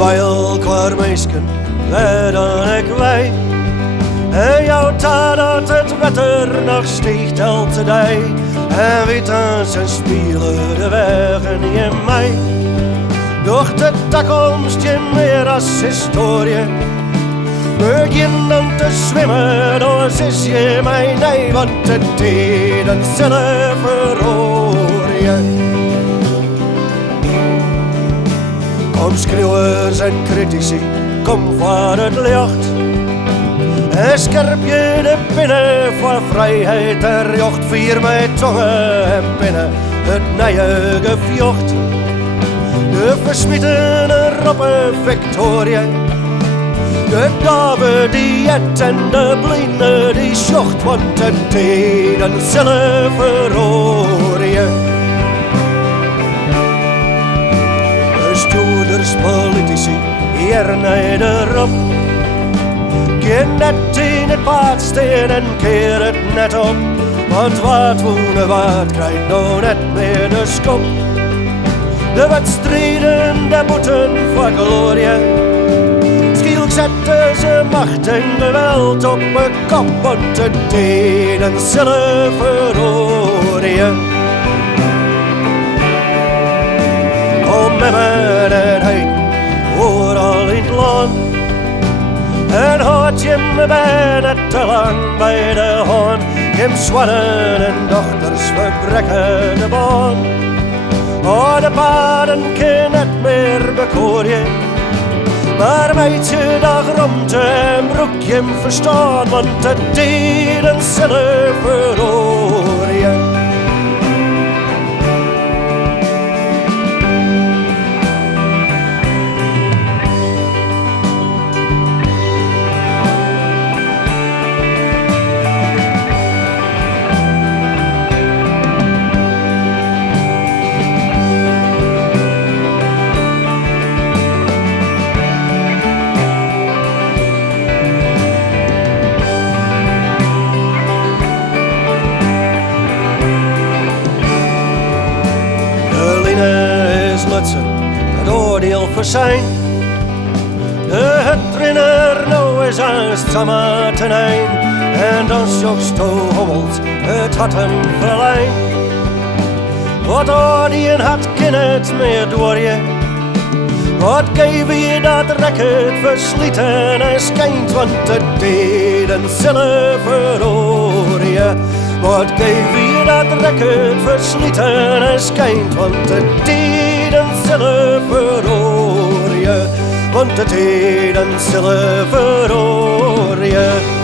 bij elkaar meisken, dan ik wij. En jouw taal dat het wetter nog steegt elke dag. En weet aan zijn spieren de wegen in mij. Doch de toekomst je meer als historie. Begin dan te zwemmen, dan is je mij nee, want de tijden zullen verrooien. Kom schreeuwers en critici, kom voor het licht. En scherp je de binnen voor vrijheid en jocht. Vier met tongen en binnen het nieuwe gevjocht. De versmittene roppen Victoria. De dame die jet en de blinde die sjocht. Want de tijden zullen verrooien. Bestuurders, politici, hier nederop. Keer net in het paard steen en keer het net op. Want wat wonen waard krijgt nou net meer de schop. De wedstrijden, de boeten voor glorie. Schielijk zetten ze macht en geweld op een kop. Want de tijden zullen verrooien. Kom met me en heen, overal in het land. En houd je me bijna te lang bij de hand. Geen zwannen en dochters verbrekken de baan. Oh, de paarden kunnen het meer bekoren. Maar weet je dat rond en broek je hem verstaan. Want de tijden zullen verrooien. Het oordeel verzijn. Het trainer nou is juist samen ten eind. En dan zocht hommelt, het had hem verlijn. Wat oordeel had kan het meer door je. Wat geef je dat record verslieten en schijnt. Want de tijden zullen verrooien. Wat geef je dat record verslieten en schijnt. Want de tijden zullen verrooien. Want de tijden zullen verrooien.